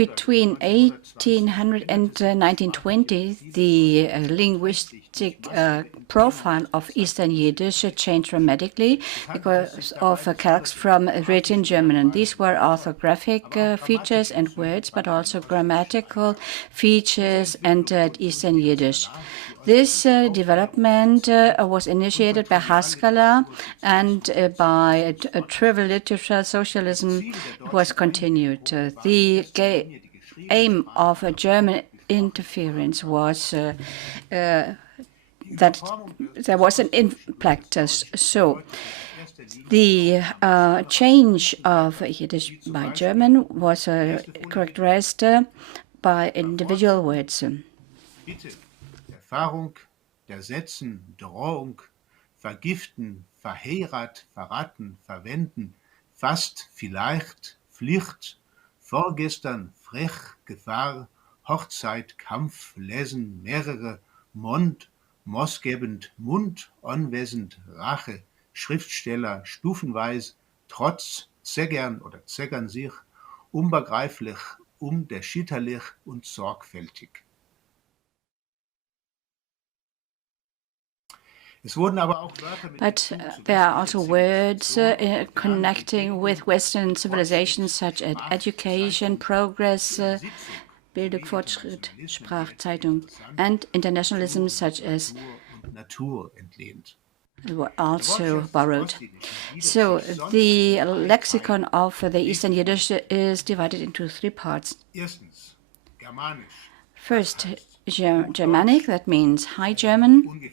between 1800 and 1920, the linguistic profile of Eastern Yiddish changed dramatically because of calques from written German. And these were orthographic features and words, but also grammatical features and Eastern Yiddish. This development was initiated by Haskalah, and by trivial literature socialism was continued. The aim of German interference was that there was an impact. So the change of Yiddish by German was characterized by individual words. Erfahrung, der Setzen, Drohung, vergiften, verheiratet, verraten, verwenden, fast, vielleicht, Pflicht, vorgestern, frech, Gefahr, Hochzeit, Kampf, Lesen, mehrere, Mond, mossgebend, Mund, anwesend, Rache, Schriftsteller, stufenweis, Trotz, zeggern oder zeggern sich, unbegreiflich, unterschiedlich und sorgfältig. But there are also words connecting with Western civilizations such as education, progress, Bildung, Fortschritt, Sprachzeitung, and internationalism such as were also borrowed. So the lexicon of the Eastern Yiddish is divided into three parts. First, Germanic, that means High German,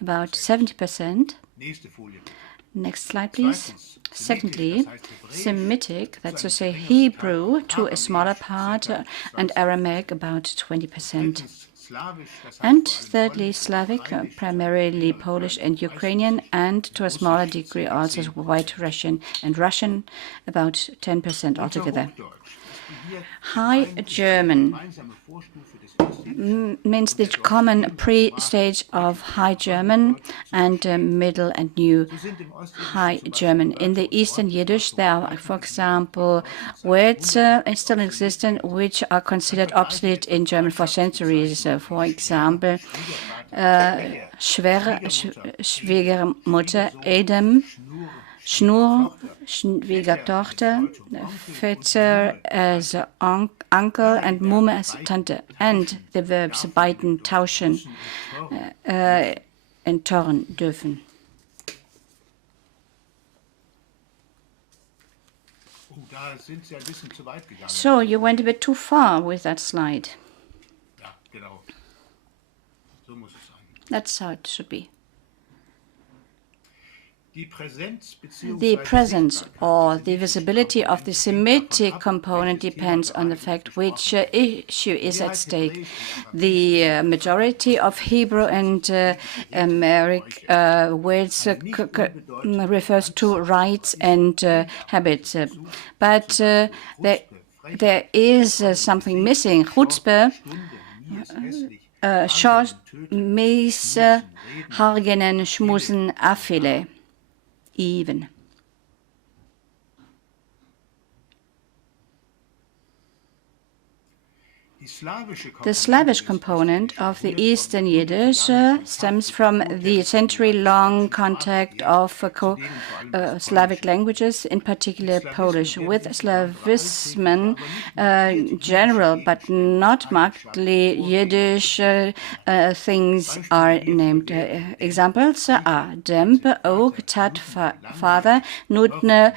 about 70%. Next slide, please. Secondly, Semitic, that's to say Hebrew, to a smaller part, and Aramaic, about 20%. And thirdly, Slavic, primarily Polish and Ukrainian, and to a smaller degree also White Russian and Russian, about 10% altogether. High German means the common pre-stage of High German and Middle and New High German. In the Eastern Yiddish, there are, for example, words still existent which are considered obsolete in German for centuries. For example, Schwiegermutter, Edem, Schnur, Schwiegertochter, Vetter as uncle, and Mumme as Tante, and the verbs beiden, tauschen, enttorn dürfen. So you went a bit too far with that slide. That's how it should be. The presence or the visibility of the Semitic component depends on the fact which issue is at stake. The majority of Hebrew and Amharic words refers to rights and habits. But there is something missing. Chutzpah, Schos, Mies, Hargenen, Schmusen, Affile. Even. The Slavish component of the Eastern Yiddish stems from the century-long contact of Slavic languages, in particular Polish, with Slavism general but not markedly Yiddish things are named. Examples are Demp, Og, Tat, father, Nutne,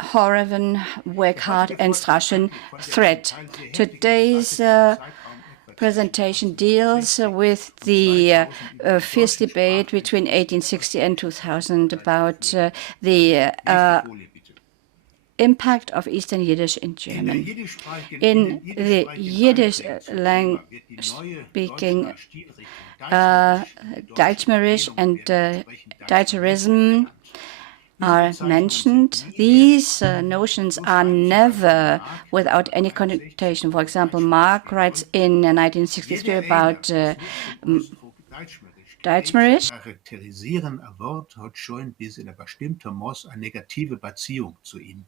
Horaven, work hard, and Straschen, threat. Today's presentation deals with the fierce debate between 1860 and 2000 about the impact of Eastern Yiddish in German. In the Yiddish language-speaking Daytshmerisch and Daytshmerism are mentioned. These notions are never without any connotation. For example, Mark writes in 1963 about Daytshmerisch. Charakterisieren ein Wort hat schon bis in einer bestimmten Maß eine negative Beziehung zu ihm.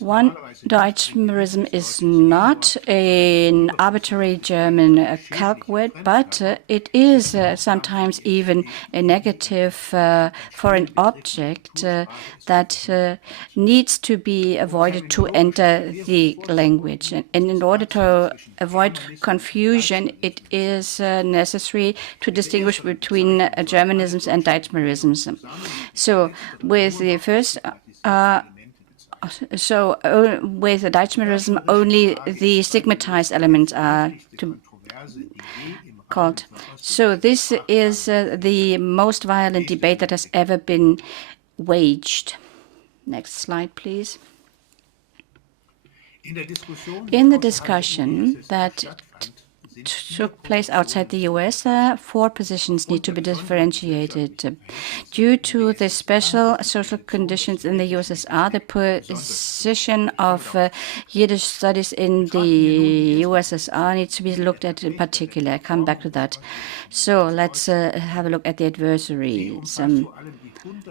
One Daytshmerism is not an arbitrary German calque word, but it is sometimes even a negative foreign object that needs to be avoided to enter the language. And in order to avoid confusion, it is necessary to distinguish between Germanisms and Daytshmerisms. So with the first with the Daytshmerism, only the stigmatized elements are called. So this is the most violent debate that has ever been waged. Next slide, please. In the discussion that took place outside the US, 4 positions need to be differentiated. Due to the special social conditions in the USSR, the position of Yiddish studies in the USSR needs to be looked at in particular. I come back to that. So let's have a look at the adversaries.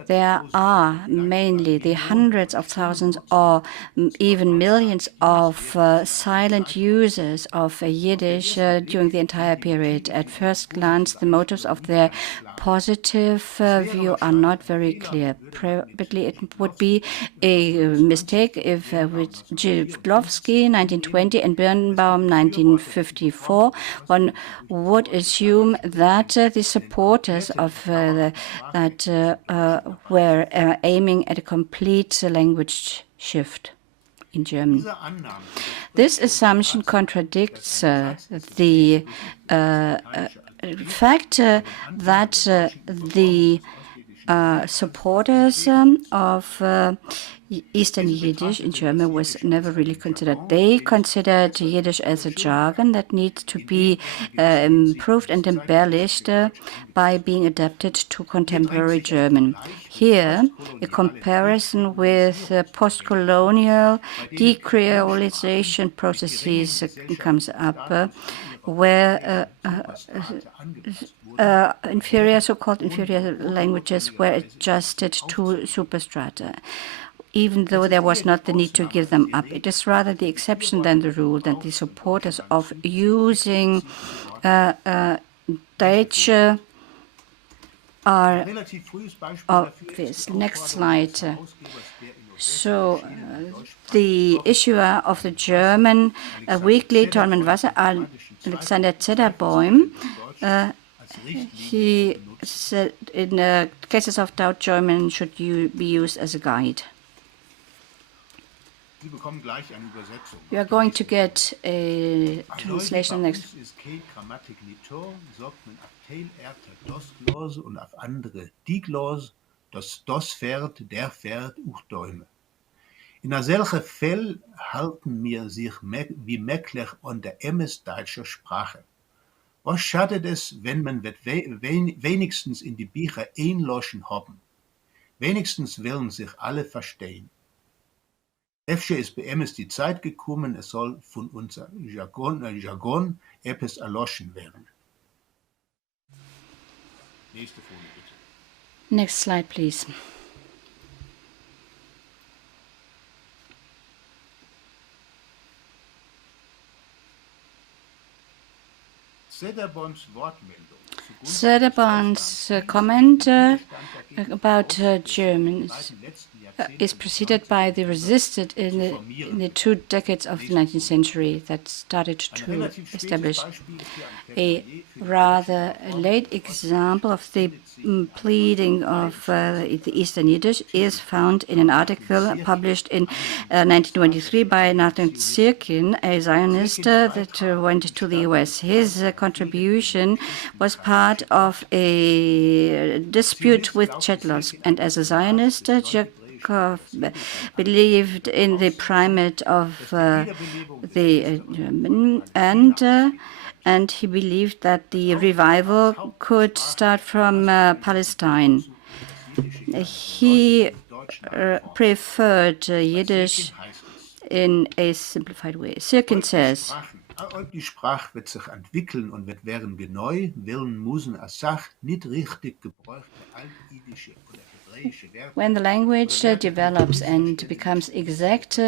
There are mainly the hundreds of thousands or even millions of silent users of Yiddish during the entire period. At first glance, the motives of their positive view are not very clear. Probably it would be a mistake if with Jivlovsky 1920 and Birnbaum 1954, one would assume that the supporters of that were aiming at a complete language shift in German. This assumption contradicts the fact that the supporters of Eastern Yiddish in German was never really considered. They considered Yiddish as a jargon that needs to be improved and embellished by being adapted to contemporary German. Here, a comparison with post-colonial decreolization processes comes up, where so-called inferior languages were adjusted to superstrata, even though there was not the need to give them up. It is rather the exception than the rule that the supporters of using Deutsch are obvious. Next slide. So the issuer of the German weekly Tolmen Wasser, Alexander Zederbaum, he said in cases of doubt, German should be used as a guide. You are going to get a translation next. In a selche Fell halten mir sich wie möglich an der deutscher Sprache. Was schadet es, wenn man wenigstens in die Bücher einloschen haben? Wenigstens wollen sich alle verstehen. Efter ist bei die Zeit gekommen, es soll von unser Jargon etwas erloschen werden. Nächste Folie, bitte. Next slide, please. Zederbaum's comment about Germans is preceded by the resisted in the 2 decades of the 19th century that started to establish. A rather late example of the pleading of the Eastern Yiddish is found in an article published in 1923 by Nathan Sirkin, a Zionist that went to the US. His contribution was part of a dispute with Chetlos, and as a Zionist, believed in the primate of the German, and he believed that the revival could start from Palestine. He preferred Yiddish in a simplified way. Sirkin says, Die Sprache wird sich entwickeln und wird werden genau, willen müssen als Sach nicht richtig gebräuchte altjüdische oder when the language develops and becomes exact,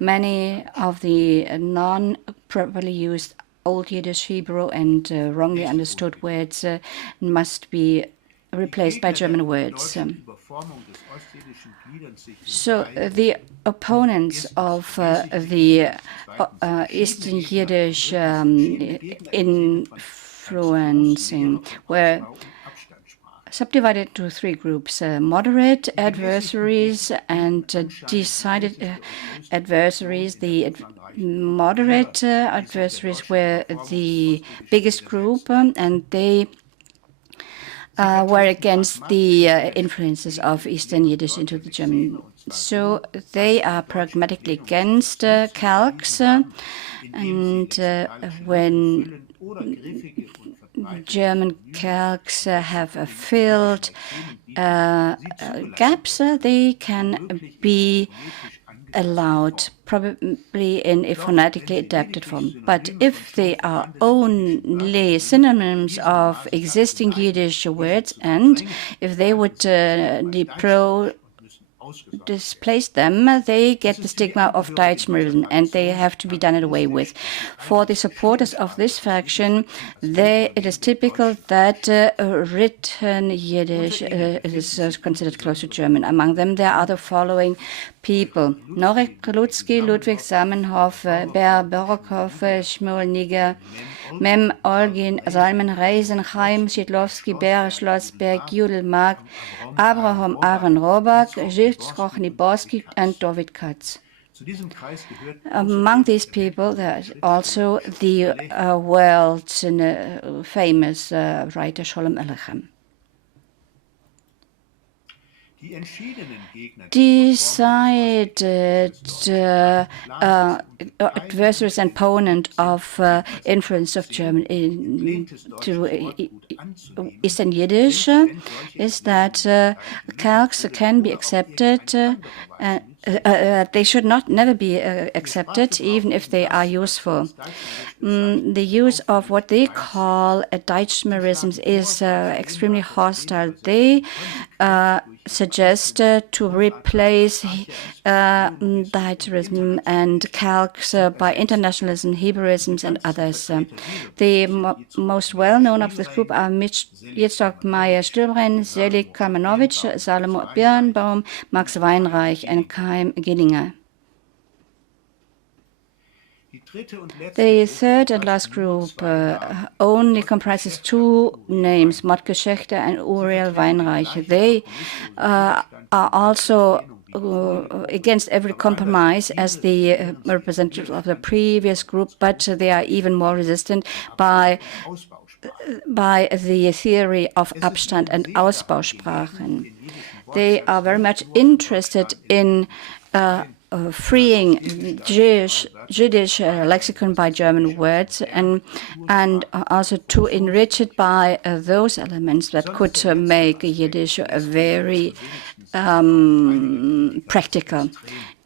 many of the non-properly used Old Yiddish, Hebrew, and wrongly understood words must be replaced by German words. So the opponents of the Eastern Yiddish influencing were subdivided into three groups: moderate adversaries and decided adversaries. The moderate adversaries were the biggest group, and they were against the influences of Eastern Yiddish into the German. So they are pragmatically against calques, and when German calques have filled gaps, they can be allowed, probably in a phonetically adapted form. But if they are only synonyms of existing Yiddish words, and if they would displace them, they get the stigma of Daytshmerism, and they have to be done away with. For the supporters of this faction, it is typical that written Yiddish is considered close to German. Among them, there are the following people: Norek Lutzki, Ludwig Samenhoff, Ber Borokhoff, Shmuel Niger, Mem Olgin, Salman Reisen, Chaim Szydlowski, Ber Schlossberg, Judel Mark, Abraham Aaron Robak, Gilles Rochniborski, and David Katz. Among these people, there is also the world famous writer Sholem Aleichem. Decided adversaries and opponent of influence of German to Eastern Yiddish is that calques can be accepted. They should never be accepted, even if they are useful. The use of what they call Daytshmerisms is extremely hostile. They suggest to replace Daytshmerism and calques by internationalism, Hebrewisms, and others. The most well-known of this group are Yitzhak Meyer-Stilbren, Selig Kamenowicz, Salomo Birnbaum, Max Weinreich, and Chaim Gillinger. The third and last group only comprises two names, Motke Schechter and Uriel Weinreich. They are also against every compromise as the representatives of the previous group, but they are even more resistant by the theory of Abstand and Ausbausprachen. They are very much interested in freeing Jiddish lexicon by German words, and also to enrich it by those elements that could make Yiddish very practical.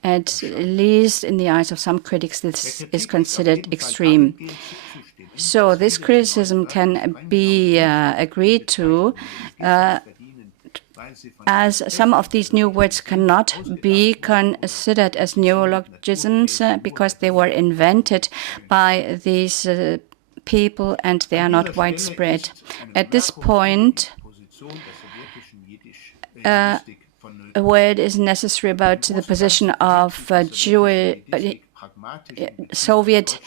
At least in the eyes of some critics, this is considered extreme. So this criticism can be agreed to, as some of these new words cannot be considered as neologisms because they were invented by these people and they are not widespread. At this point, a word is necessary about the position of Soviet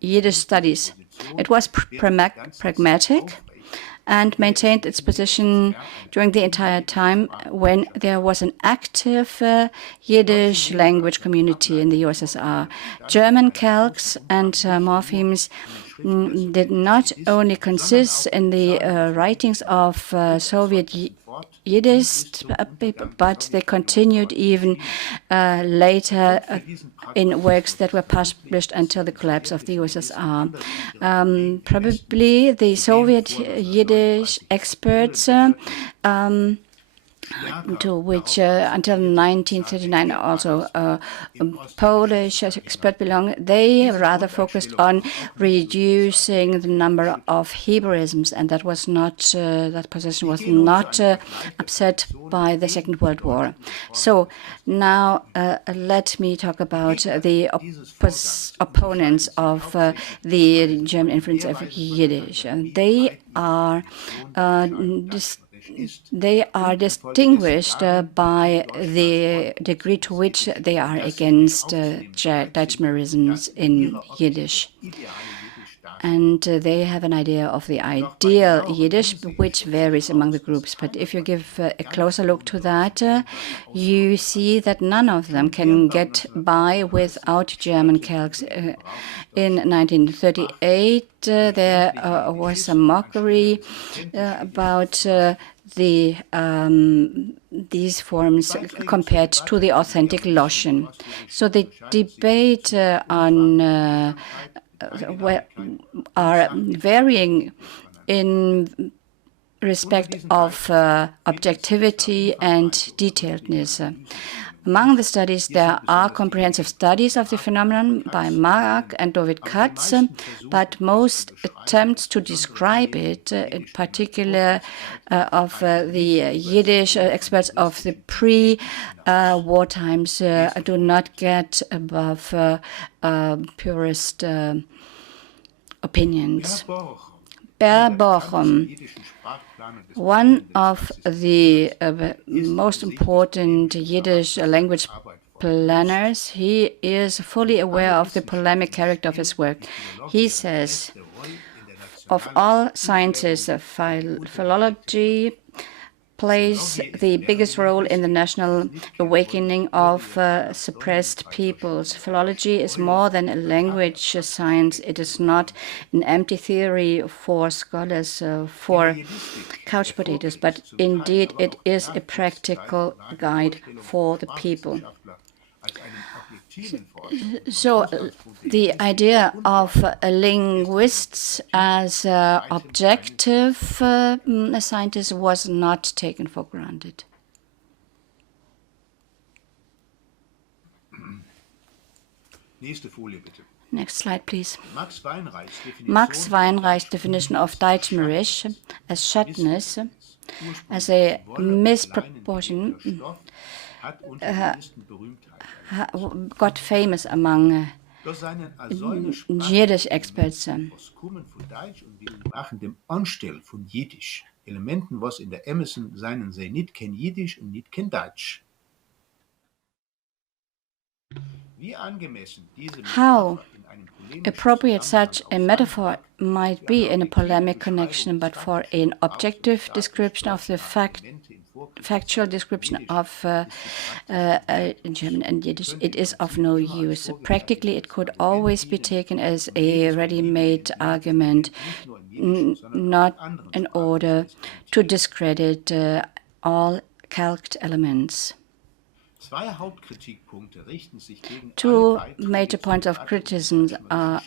Yiddish studies. It was pragmatic and maintained its position during the entire time when there was an active Yiddish language community in the USSR. German calques and morphemes did not only consist in the writings of Soviet Yiddish people, but they continued even later in works that were published until the collapse of the USSR. Probably the Soviet Yiddish experts to which until 1939 also Polish experts belong, they rather focused on reducing the number of Hebrewisms, and that was not that position was not upset by the Second World War. So now let me talk about the opponents of the German influence of Yiddish. They are distinguished by the degree to which they are against Daytshmerisms in Yiddish. And they have an idea of the ideal Yiddish, which varies among the groups. But if you give a closer look to that, you see that none of them can get by without German calques. In 1938, there was some mockery about these forms compared to the authentic Loschen. So the debate are varying in respect of objectivity and detailedness. Among the studies, there are comprehensive studies of the phenomenon by Mark and David Katz, but most attempts to describe it, in particular of the Yiddish experts of the pre-war times, do not get above purist opinions. Bochum, one of the most important Yiddish language planners, he is fully aware of the polemic character of his work. He says, of all sciences, philology plays the biggest role in the national awakening of suppressed peoples. Philology is more than a language science. It is not an empty theory for scholars, for couch potatoes, but indeed it is a practical guide for the people. So the idea of linguists as objective scientists was not taken for granted. Next slide, please. Max Weinreich's definition of Daytshmerisch as Schattness, as a misproportion, got famous among Yiddish experts. Dem Anstell von Jiddisch, Elementen, was in der Emerson seinen sei nicht kein Jiddisch und nicht kein Deutsch. How appropriate such a metaphor might be in a polemic connection, but for an objective description of the factual description of German and Yiddish, it is of no use. Practically, it could always be taken as a ready-made argument, not in order to discredit all calqued elements. Two major points of criticism are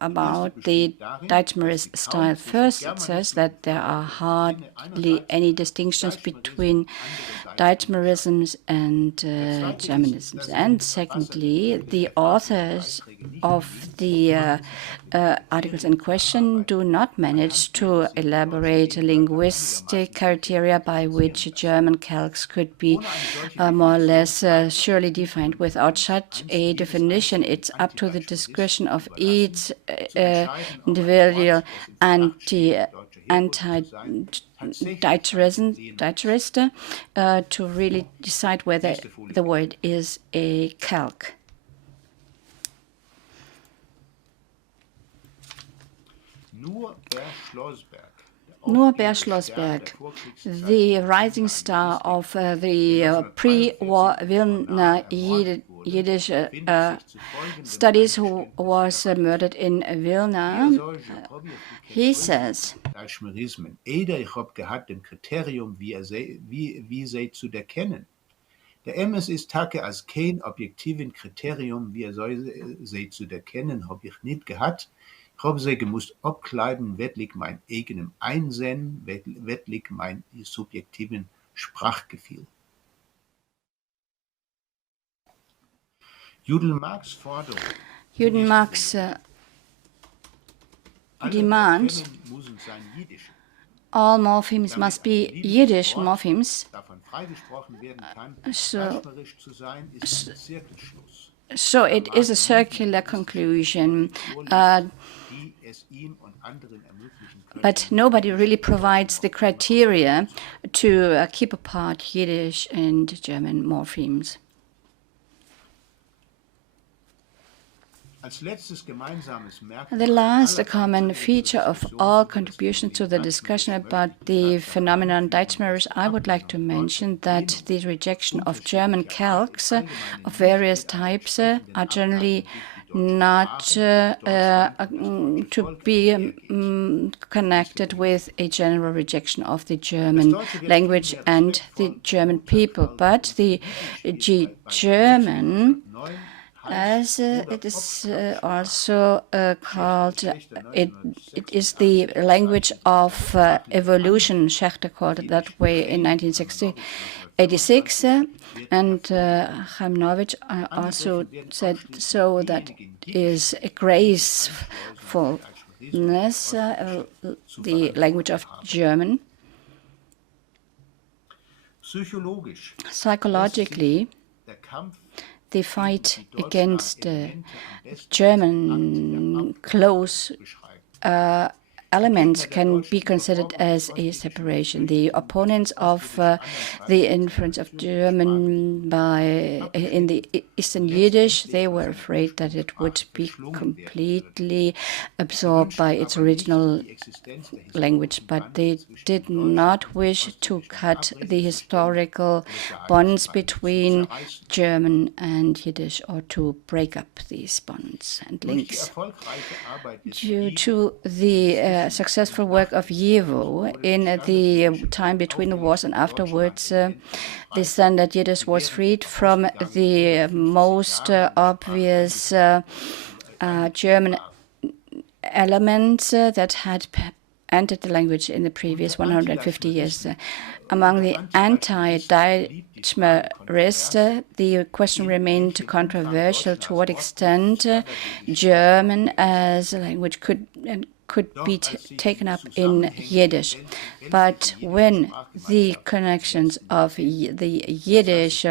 about the Daytshmerist style. First, it says that there are hardly any distinctions between Daytshmerisms and Germanisms. And secondly, the authors of the articles in question do not manage to elaborate linguistic criteria by which German calques could be more or less surely defined. Without such a definition, it's up to the discretion of each individual anti-Daytcherist to really decide whether the word is a calque. Nur Schlossberg, the rising star of the pre-war Vilna Yiddish studies, who was murdered in Vilna, he says, ich hab gehabt dem Kriterium, wie sie zu erkennen. Der MS ist Tage als kein objektiven Kriterium, wie sie zu erkennen, hab ich nicht gehabt. Grobzegen moest opkleiden wettelijk mijn eigenem Einsehen, wettelijk mijn subjektiven Sprachgefühl. Judenmarks Forderung. Judenmarks demand all morphemes must be Yiddish morphemes. So it is a circular conclusion, but nobody really provides the criteria to keep apart Yiddish and German morphemes. The last common feature of all contributions to the discussion about the phenomenon Daytshmerism, I would like to mention that the rejection of German calques of various types are generally not to be connected with a general rejection of the German language and the German people, but the German, as it is also called, it is the language of evolution. Schechter called it that way in 1986, and Chaimnovich also said so, that is a gracefulness, the language of German. Psychologically, the fight against German close elements can be considered as a separation. The opponents of the influence of German in the Eastern Yiddish, they were afraid that it would be completely absorbed by its original language, but they did not wish to cut the historical bonds between German and Yiddish, or to break up these bonds and links. Due to the successful work of Jevo in the time between the wars and afterwards, the standard Yiddish was freed from the most obvious German elements that had entered the language in the previous 150 years. Among the anti-Daytshmerists, the question remained controversial to what extent German as a language could be taken up in Yiddish. But when the connections of the Yiddish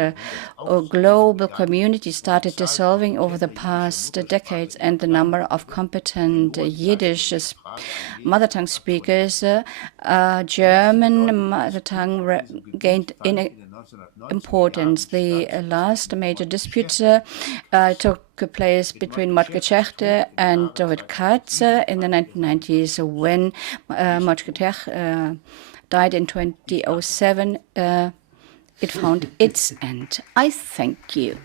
global community started dissolving over the past decades, and the number of competent Yiddish mother tongue speakers, German mother tongue gained importance. The last major dispute took place between Motke Schechter and David Katz in the 1990s. When Motke Schechter died in 2007, it found its end. I thank you.